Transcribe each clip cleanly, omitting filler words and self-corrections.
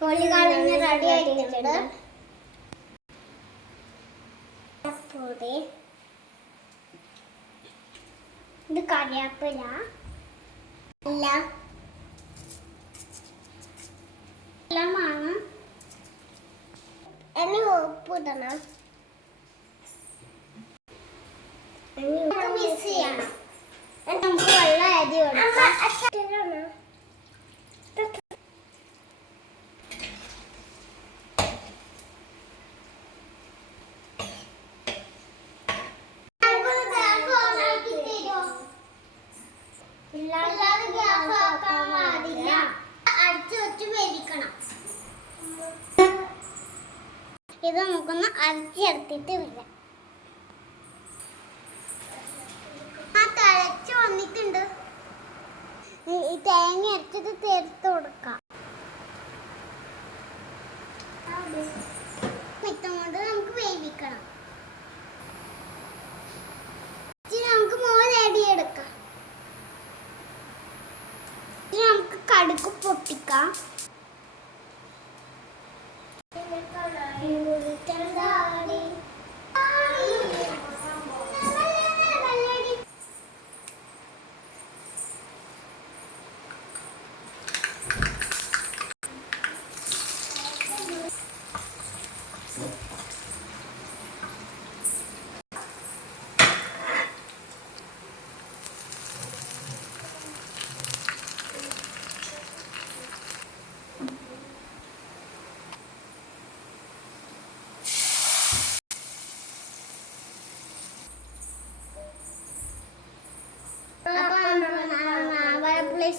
കോഴി കളഞ്ഞ് റെഡി ആയിട്ടുണ്ട്. ഇത് കറിവേപ്പില എല്ലാമാണ്. ഇനി ഉപ്പിടണം. മിക്സ് ചെയ്യണം. നമുക്ക് വെള്ളം അരി കൊടുക്കാം. ഇത് നമുക്കൊന്ന് അരച്ചെടുത്തിട്ട് വരാം. തിളച്ച് വന്നിട്ടുണ്ട്. ഈ തേങ്ങ അരച്ചത് ചേർത്ത് കൊടുക്കാം. കൊണ്ട് നമുക്ക് വേവിക്കണം. നമുക്ക് മോളടിയെടുക്കാം. നമുക്ക് കടുക് പൊട്ടിക്കാം.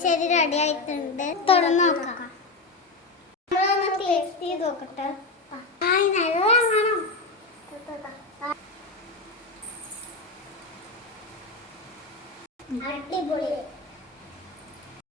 ശരി, റെഡി ആയിട്ടുണ്ട്. തുറന്ന് നോക്കാം. നമ്മളൊന്ന് ടേസ്റ്റ് ചെയ്ത് നോക്കട്ടെ. അടിപൊളി.